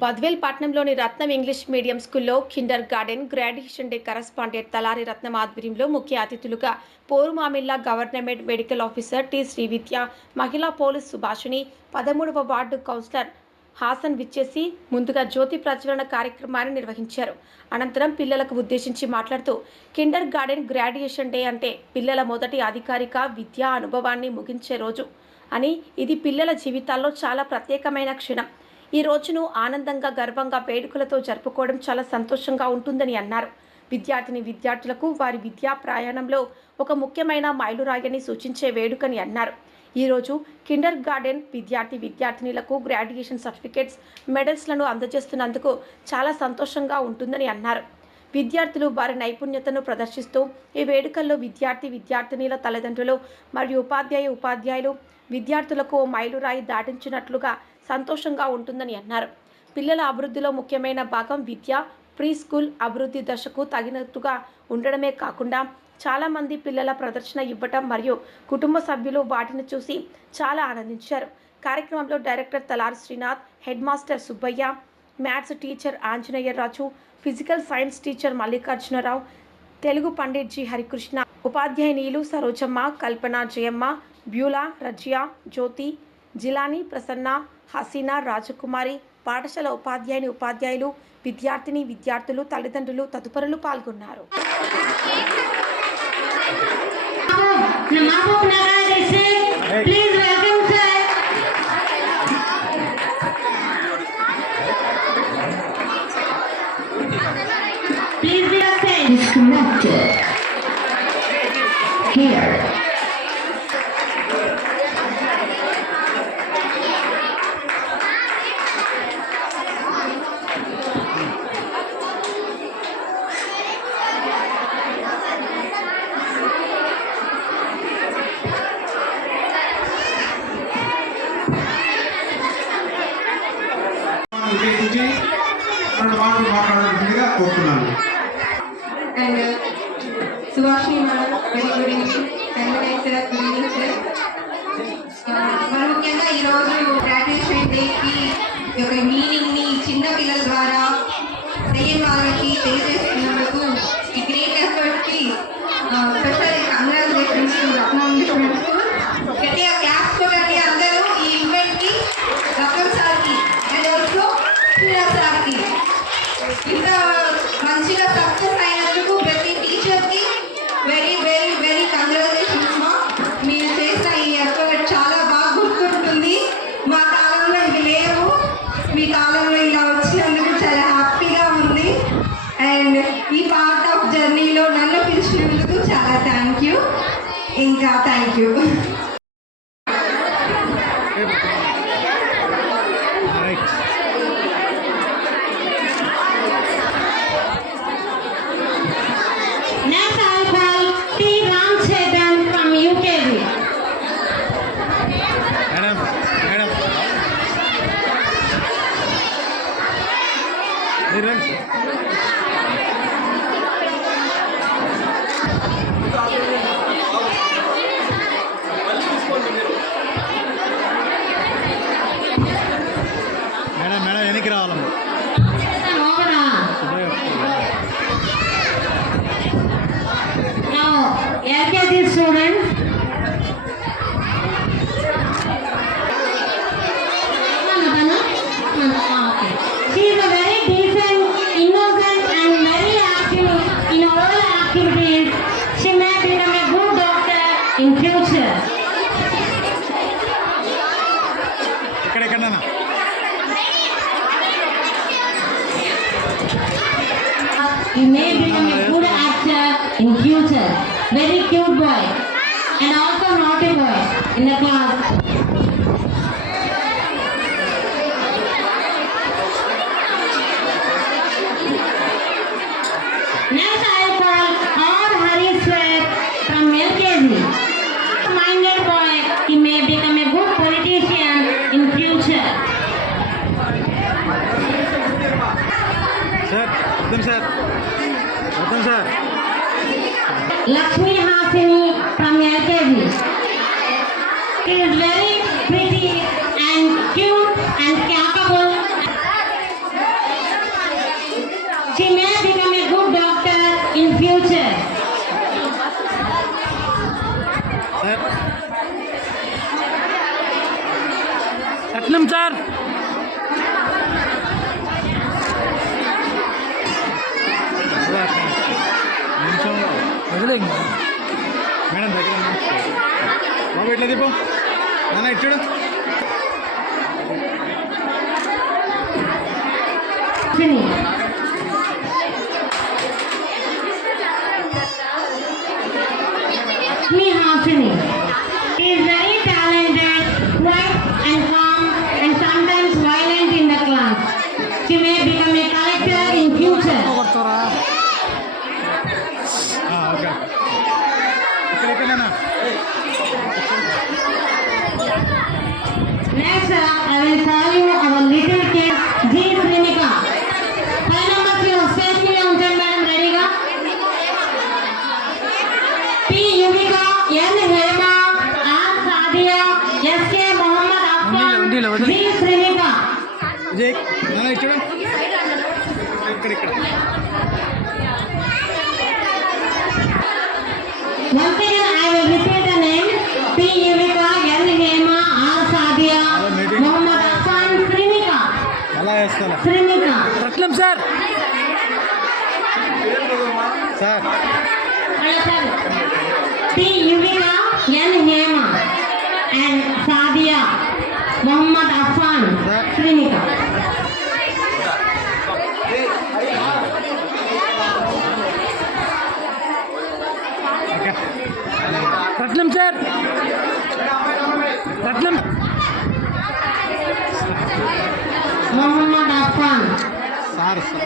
బద్వేల్ పట్నంలోని Ratnam English medium స్కూల్లో kindergarten graduation day correspondent Talari Ratnam ఆధ్వర్యంలో ముఖ్య అతిథులుగా Porumamilla government medical officer T Srividya మహిళా పోలీస్ సుభాషిణి పదమూడవ వార్డు కౌన్సిలర్ హాసన్ విచ్చేసి ముందుగా జ్యోతి ప్రజ్వలన కార్యక్రమాన్ని నిర్వహించారు. అనంతరం పిల్లలకు ఉద్దేశించి మాట్లాడుతూ కిండర్ గార్డెన్ గ్రాడ్యుయేషన్ డే అంటే పిల్లల మొదటి అధికారిక విద్యా అనుభవాన్ని ముగించే రోజు అని ఇది పిల్లల జీవితాల్లో చాలా ప్రత్యేకమైన క్షణం. ఈ రోజును ఆనందంగా గర్వంగా వేడుకలతో జరుపుకోవడం చాలా సంతోషంగా ఉంటుందని అన్నారు. విద్యార్థిని విద్యార్థులకు వారి విద్యా ప్రయాణంలో ఒక ముఖ్యమైన మైలురాయని సూచించే వేడుకని అన్నారు. ఈరోజు కిండర్ గార్డెన్ విద్యార్థి విద్యార్థినిలకు గ్రాడ్యుయేషన్ సర్టిఫికేట్స్ మెడల్స్లను అందజేస్తున్నందుకు చాలా సంతోషంగా ఉంటుందని అన్నారు. విద్యార్థులు వారి నైపుణ్యతను ప్రదర్శిస్తూ ఈ వేడుకల్లో విద్యార్థి విద్యార్థినిల తల్లిదండ్రులు మరియు ఉపాధ్యాయ ఉపాధ్యాయులు విద్యార్థులకు ఓ మైలురాయి దాటించినట్లుగా సంతోషంగా ఉంటుందని అన్నారు. పిల్లల అభివృద్ధిలో ముఖ్యమైన భాగం విద్య ప్రీ స్కూల్ అభివృద్ధి దశకు తగినట్టుగా ఉండడమే కాకుండా చాలామంది పిల్లల ప్రదర్శన ఇవ్వటం మరియు కుటుంబ సభ్యులు వాటిని చూసి చాలా ఆనందించారు. కార్యక్రమంలో director Talar Srinath head master Subbaiah maths teacher Anjaneyaraju physical science teacher Mallikarjunarao Telugu pandit G. Harikrishna ఉపాధ్యాయునీలు Sarojamma Kalpana Jayamma Beulah Raziya Jyothi Jilani Prasanna Haseena Rajakumari పాఠశాల ఉపాధ్యాయుని ఉపాధ్యాయులు విద్యార్థిని విద్యార్థులు తల్లిదండ్రులు తదుపరులు పాల్గొన్నారు. Please welcome disconnected. ఈ యొక్క మీ కాలంలో ఇలా వచ్చినందుకు చాలా హ్యాపీగా ఉంది. అండ్ ఈ పార్ట్ ఆఫ్ జర్నీలో నన్ను పిలిచినందుకు చాలా థ్యాంక్ యూ ఇంకా థ్యాంక్ యూ మీరు in future. You may become a good actor in future. Very cute boy. And also naughty boy in the class. Next I call R. Hari Sweat from LKG minded boy, he may become a good politician in future. Sir, Uttam sir. Uttam sir. Lakshmi Hasim from LKG. She is very pretty and cute and capable. She may become వదిలే ఇంకా. Madam దగ్గర బాబు ఎట్లా దీపం? నాన్న ఇచ్చాడు N Hema R Sadiya SK Mohammed Affan ఉండిలే, వదిలే. G Srinika Vijay నాన్న ఇచ్చాడు ఇక్కడ ఇక్కడ Once again, I will repeat the name. P. Yuvika, N. Hema, R. Sadia, Muhammad Affan, Srinika. అలా వేసుకోవాలా Srinika. Ratnam sir sir Sati Yuvina N. Hema and Sadia Muhammad Affan Srinika. Ratnam sir. Ratnam. Muhammad Affan. Sir, sir.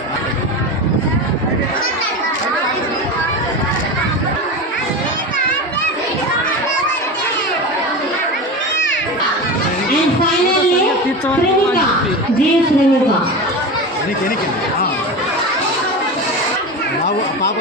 బాబు పాప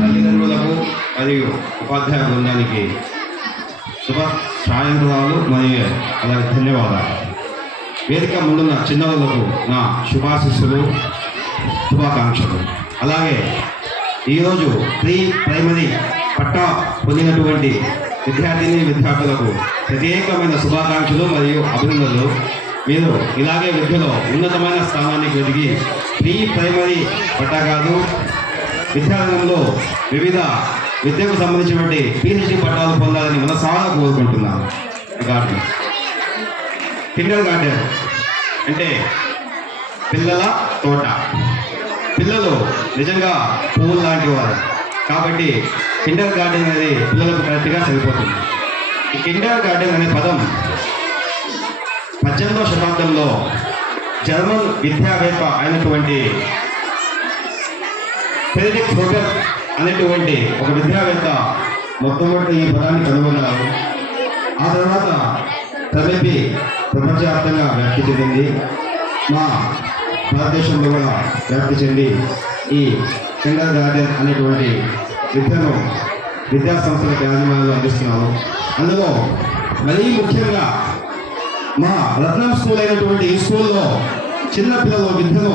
తల్లిదండ్రులకు మరియు ఉపాధ్యాయ బృందానికి శుభ సాయంత్రాలు మరియు అలాగే ధన్యవాదాలు వేదిక ముందున్న చిన్నవాళ్ళకు నా శుభాశిస్సులు శుభాకాంక్షలు. అలాగే ఈరోజు ప్రీ ప్రైమరీ పట్టా పొందినటువంటి విద్యార్థిని విద్యార్థులకు ప్రత్యేకమైన శుభాకాంక్షలు మరియు అభినందనలు. మీరు ఇలాగే విద్యలో ఉన్నతమైన స్థానానికి ఎదిగి ప్రీ ప్రైమరీ పట్టా కాదు విద్యారంగంలో వివిధ విద్యకు సంబంధించినటువంటి పిహెచ్డి పట్టాలు పొందాలని మనసారా కోరుకుంటున్నాను. కిండర్ గార్డెన్ అంటే పిల్లల తోట. పిల్లలు నిజంగా పువ్వులు లాంటి వారు. కాబట్టి కిండర్ గార్డెన్ అనేది పిల్లలకు కరెక్ట్గా సరిపోతుంది. ఈ కిండర్ గార్డెన్ అనే పదం పద్దెనిమిదవ శతాబ్దంలో జర్మన్ విద్యావేత్త అయినటువంటి ఫెడరిక్ ఫోటర్ అనేటువంటి ఒక విద్యావేత్త మొట్టమొదటి ఈ పదాన్ని కనుగొన్నారు ఆ తర్వాత క్రమేపీ ప్రపంచవ్యాప్తంగా వ్యాప్తి చెందింది. మా భారతదేశంలో కూడా వ్యాప్తి చెంది ఈ కిండర్ గార్డెన్ అనేటువంటి విద్యను విద్యా సంస్థలకు యాజమాన్యంలో అందిస్తున్నారు అందులో మరీ ముఖ్యంగా మా రత్నం స్కూల్ అయినటువంటి ఈ స్కూల్లో చిన్నపిల్లల విద్యను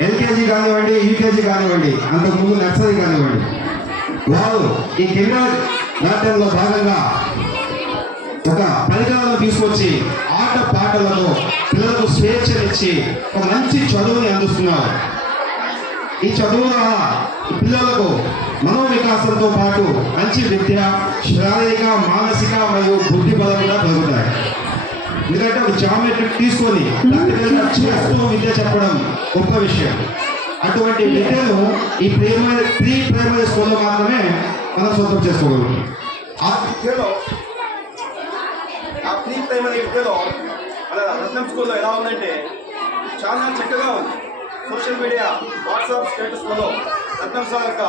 ఎల్కేజీ కానివ్వండి యూకేజీ కానివ్వండి అంతకుముందు నర్సరీ కానివ్వండి వారు ఈ కిండర్ గార్డెన్లో భాగంగా తీసుకొచ్చి ఆట పాటలలో పిల్లలకు స్వేచ్ఛనిచ్చి ఒక మంచి చదువుని అందిస్తున్నారు. ఈ చదువు ద్వారా పిల్లలకు మనోవికాసంతో పాటు మంచి విద్య శారీరక మానసిక మరియు బుద్ధి బలం కూడా కలుగుతాయి ఎందుకంటే ఒక జామెట్రిక్ తీసుకొని చేస్తూ విద్య చెప్పడం గొప్ప విషయం. అటువంటి విద్యను ఈ ప్రైమరీ ప్రీ ప్రైమరీ స్కూల్లో మాత్రమే మనం సొంతం చేసుకోగలం ఆ విద్యలో ఆ ప్రీ విద్యలో మన రత్నం స్కూల్లో ఎలా ఉందంటే చాలా చక్కగా ఉంది. సోషల్ మీడియా వాట్సాప్ స్టేటస్లలో రత్నం సార్ యొక్క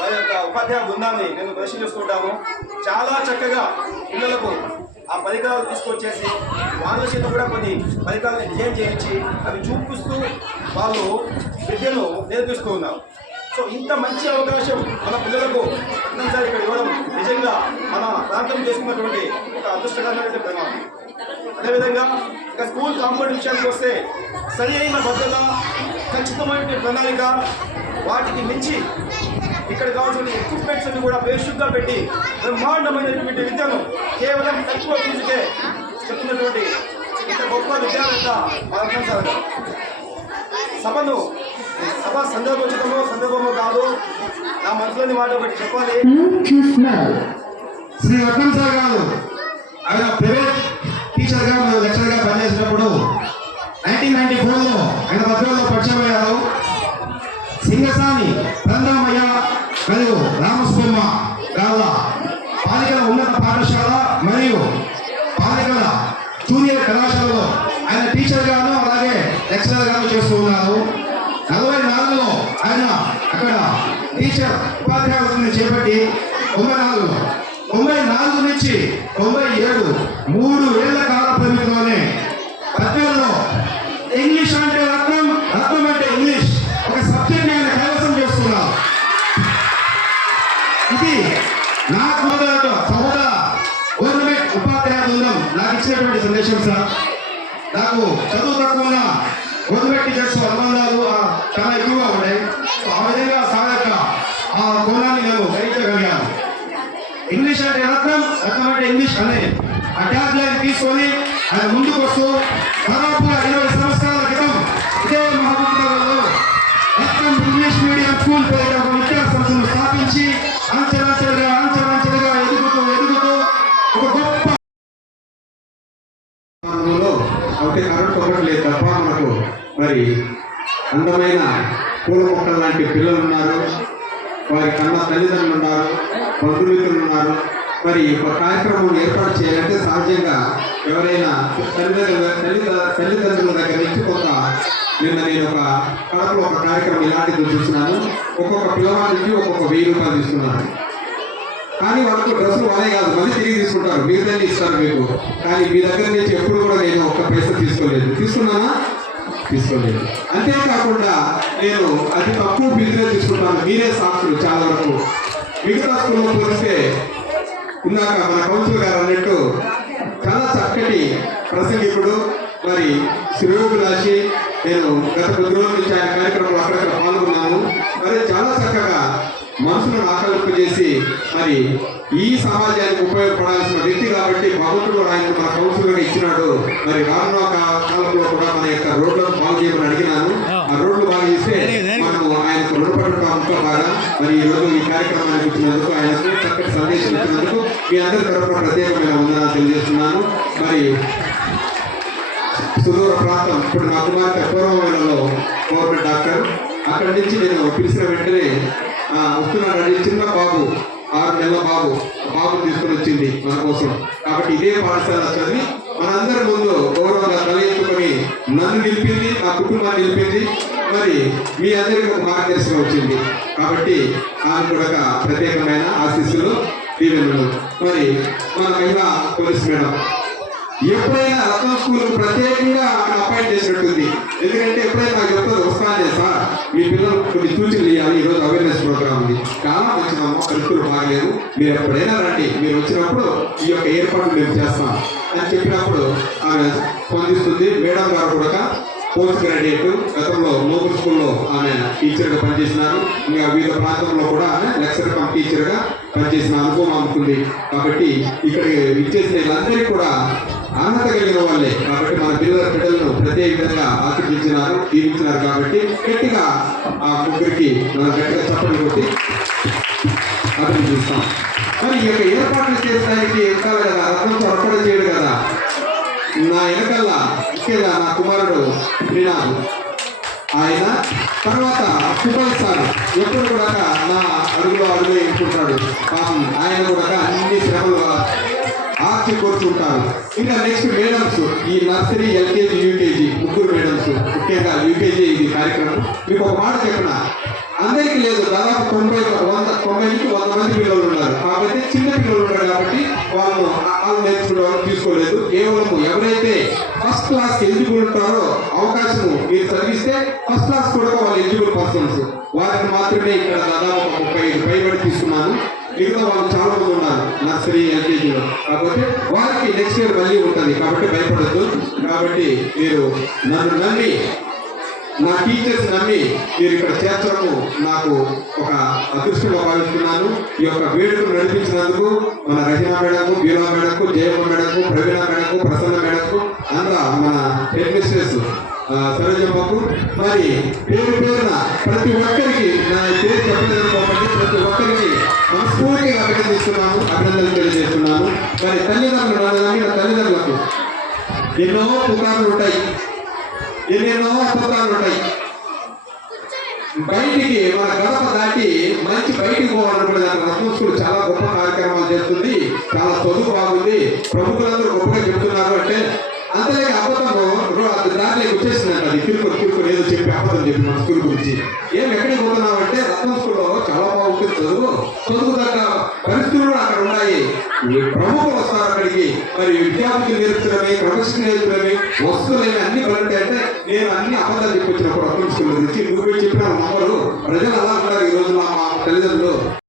వారి యొక్క ఉపాధ్యాయ బృందాన్ని నేను పరిశీలిస్తుంటాము చాలా చక్కగా పిల్లలకు ఆ పరికరాలు తీసుకొచ్చేసి వాళ్ళ చేత కూడా కొన్ని పరికరాలను డిజైన్ చేయించి అవి చూపిస్తూ వాళ్ళు విద్యను నేర్పిస్తూ ఉన్నారు. సో ఇంత మంచి అవకాశం మన పిల్లలకు రత్నం సార్ ఇక్కడ ప్రాంతం చేసుకున్నటువంటి ఒక అదృష్టకరమైన అదేవిధంగా ఇక స్కూల్ కాంపౌండ్ విషయానికి వస్తే సరి అయిన భద్రత ఖచ్చితమైన ప్రణాళిక వాటికి మించి ఇక్కడ కావాల్సిన ఎక్విప్మెంట్స్ అన్ని కూడా బేషుగ్గా పెట్టి బ్రహ్మాండమైనటువంటి విద్యను కేవలం తక్కువ ఫీజుకే చెప్తున్నటువంటి ఇంత గొప్ప విద్యావేత్త గారు. సభను సభ సందర్భోచితమో సందర్భమో కాదు. నా మనసులోని మాట ఒకటి చెప్పాలి. శ్రీ రత్నం సార్ గారు ఆయన టీచర్గా లెక్చర్గా పనిచేసినప్పుడు నైన్టీన్ నైన్టీ ఫోర్లో ఆయన మధ్యలో పరిచయం అయ్యారు సింగసాని బృందామయ్య మరియు రామస్వమ్మ గాళ్ళ బాలికల ఉన్నత పాఠశాల మరియు బాలికల జూనియర్ కళాశాలలో ఆయన టీచర్ గాను అలాగే లెక్చరర్ గాను చేస్తూ ఉన్నారు. నలభై నాలుగులో ఆయన అక్కడ టీచర్ ఉపాధ్యాయులను చేపట్టి తొంభై నాలుగులో తొంభై నాలుగు నుంచి తొంభై ఇచ్చినటువంటి సందేశం మరి ఒక కార్యక్రమం ఏర్పాటు చేయాలంటే సహజంగా ఎవరైనా తల్లిదండ్రుల తల్లి తల్లిదండ్రుల దగ్గర నుంచి కొంత నిన్న నేను ఒక కడపలో ఒక కార్యక్రమం ఇలాంటిది చూస్తున్నాను ఒక్కొక్క పిల్లవాడికి ఒక్కొక్క వెయ్యి రూపాయలు తీసుకున్నాను కానీ వాళ్ళకు డ్రెస్సులు వాళ్ళే కాదు మళ్ళీ తిరిగి తీసుకుంటారు. మిగతాన్ని ఇస్తారు మీకు. కానీ మీ దగ్గర నుంచి ఎప్పుడు కూడా నేను ఒక్క పైసా తీసుకోలేదు. తీసుకున్నానా? తీసుకోలేదు. అంతేకాకుండా నేను అతి తక్కువ ఫీజులే తీసుకుంటాను. మీరే సాక్షులు చాలా వరకు. మిగతా స్కూల్లో పోలిస్తే ఇందాక మన కౌన్సిల్ గారు అన్నట్టు చాలా చక్కటి ప్రసంగికుడు మరి శ్రేయోభిలాషి నేను గత కొద్ది రోజుల నుంచి ఆయన కార్యక్రమంలో అక్కడక్కడ పాల్గొన్నాను. మరి చాలా చక్కగా మనసును ఆకలింపు చేసి మరి ఈ సమాజానికి ఉపయోగపడాల్సిన వ్యక్తి కాబట్టి భగవంతుడు ఆయన మన కౌన్సిలర్గా ఇచ్చినాడు. మరి రానున్న కాలంలో కూడా మన యొక్క రోడ్లను బాగు చేయమని అడిగినాను. ఆ రోడ్లు బాగు చేస్తే రుణపడటం బాగా మరి ఈరోజు ఈ కార్యక్రమానికి వచ్చినందుకు ఆయనకు చక్కటి సందేశం ఇచ్చినందుకు మీ అందరి తరఫున ప్రత్యేకమైన వందనాలు తెలియజేస్తున్నాను. మరి సుదూర ప్రాంతం ఇప్పుడు నా కుమార్తె పూర్వమైనలో గవర్నమెంట్ డాక్టర్. అక్కడి నుంచి నేను పిలిచిన వెంటనే ఆ, చిన్న బాబు ఆరు నెలల బాబు ఆ బాబుని తీసుకొని వచ్చింది మన కోసం. కాబట్టి ఇదే పాఠశాల చదివి మనందరి ముందు గౌరవంగా తల ఎత్తుకొని నన్ను నిలిపింది నా కుటుంబాన్ని నిలిపింది. మరి మీ అందరికీ ఒక మార్గదర్శనం వచ్చింది. కాబట్టి ఆమె కూడా ప్రత్యేకమైన ఆశీస్సులు దీవెనలు మరి మన మహిళా పోలీస్ మేడం ఎప్పుడైనా రత్న స్కూల్ ప్రత్యేకంగా ఆమె అపాయింట్ చేసినట్టుంది. ఎందుకంటే ఎప్పుడైనా నాకు చెప్తారు వస్తానే సార్ మీ పిల్లలు కొన్ని సూచనలు ఇవ్వాలి. ఈరోజు అవేర్నెస్ ప్రోగ్రామ్ ఉంది. చాలా మంచిదమ్మా పరిస్థితులు బాగలేదు. మీరు ఎప్పుడైనా రండి. మీరు వచ్చినప్పుడు ఈ యొక్క ఏర్పాటు మేము చేస్తాం. అని చెప్పినప్పుడు ఆమె స్పందిస్తుంది. మేడం గారు కూడా పోస్ట్ గ్రాడ్యుయేట్ గతంలో నోబుల్ స్కూల్లో ఆమె టీచర్గా పనిచేసినారు. ఇంకా వివిధ ప్రాంతంలో కూడా ఆమె లెక్చర్ కమ్ టీచర్గా పనిచేసిన అనుభవం అనుకుంది కాబట్టి ఇక్కడ ఇచ్చేసిన వీళ్ళందరికీ కూడా అర్హత కలిగిన వాళ్ళే. కాబట్టి మన పిల్లల బిడ్డలను ప్రత్యేక విధంగా ఆకర్షించినారు దీవించినారు కాబట్టి గట్టిగా ఆ ముగ్గురికి మనం గట్టిగా చప్పట్లు కొట్టి అభినందిస్తాం. మరి ఈ యొక్క ఏర్పాట్లు చేసడానికి కాదు కదా రత్నం పొరపడ చేయడు కదా. నా వెనకల్లా ముఖ్యంగా నా కుమారుడు శ్రీనాథ్. ఆయన తర్వాత సుబల్ సార్ ఎప్పుడు కూడా నా అడుగులో అడుగులో ఎంచుకుంటాడు పాపం ఆయన కూడా అన్ని శ్రమలు ఆర్చి కూర్చుంటారు ఇంకా నెక్స్ట్ మేడమ్స్ ఈ నర్సరీ ఎల్కేజీ యూకేజీ ముగ్గురు మేడమ్స్ ముఖ్యంగా యూకేజీ ఇది కార్యక్రమం. మీకు ఒక మాట చెప్పిన? అందరికీ లేదు. దాదాపు తొంభై వంద తొంభై నుంచి వంద మంది పిల్లలు ఉన్నారు. కాబట్టి చిన్న పిల్లలు ఉన్నారు కాబట్టి వాళ్ళు వాళ్ళు నేర్చుకోవడం తీసుకోలేదు. కేవలం ఎవరైతే ఫస్ట్ క్లాస్ ఎలిజిబుల్ ఉంటారో అవకాశం మీరు చదివిస్తే ఫస్ట్ క్లాస్ కూడా వాళ్ళు ఎలిజిబుల్ పర్సన్స్ వారిని మాత్రమే ఇక్కడ దాదాపు ఒక ముప్పై ఐదు పైబడి తీసుకున్నాను. మిగతా వాళ్ళు చాలా మంది ఉన్నారు నర్సరీ ఎల్కేజీలో కాకపోతే వారికి నెక్స్ట్ ఇయర్ మళ్ళీ ఉంటుంది. కాబట్టి భయపడద్దు. కాబట్టి మీరు నన్ను నమ్మి నా టీచర్స్ నమ్మి మీరు ఇక్కడ చేర్చడము నాకు ఒక అదృష్టంగా భావిస్తున్నాను. ఈ యొక్క వేడుకను నడిపించినందుకు మన రచనా మేడంకు బీరా మేడంకు జయమ్మ మేడంకు ప్రవీణ మేడంకు ప్రసన్న మేడంకు అంతా మన హెడ్ మిస్ట్రెస్ సరోజమ్మకు మరి పేరు పేరున ప్రతి ఒక్కరికి నా పేరు చెప్పలేదనుకోకండి ప్రతి ఒక్కరికి మనస్ఫూర్తిగా అభినందిస్తున్నాను అభినందనలు తెలియజేస్తున్నాను. మరి తల్లిదండ్రులు నన్ను నమ్మిన తల్లిదండ్రులకు ఎన్నో పుకార్లు ఉంటాయి. ఎన్నెన్నో అద్భుతాలు ఉంటాయి. బయటికి మన గడప దాటి మంచి బయటికి పోవాలనుకునే దానికి రత్న చాలా గొప్ప కార్యక్రమాలు చేస్తుంది. చాలా చదువు బాగుంది. ప్రముఖులందరూ గొప్పగా చెప్తున్నారు అంటే అంతలేక అబద్ధము రో- అది దారిలోకి వచ్చేసిందంట అది తిరుపతి తిరుపతి ఏదో చెప్పి అబద్ధం చెప్పి మన స్కూల్ గురించి. ఏం ఎక్కడికి పోతున్నావు అంటే రత్నం స్కూల్లో చాలా బాగుంటుంది చదువు. చదువు తగ్గ పరిస్థితులు అక్కడ ఉన్నాయి. ప్రముఖులు వస్తారు అక్కడికి. మరి విద్యార్థులు నేర్పుతున్నవి ప్రొఫెషన్ నేర్పుతున్నవి వస్తువులేమి అన్ని బలంటే అంటే నేను అన్ని అబద్ధాలు చెప్పి వచ్చినప్పుడు రత్నం స్కూల్ గురించి నువ్వే చెప్పిన నమ్మరు ప్రజలు అలా ఉన్నారు ఈ రోజు మా తల్లిదండ్రులు.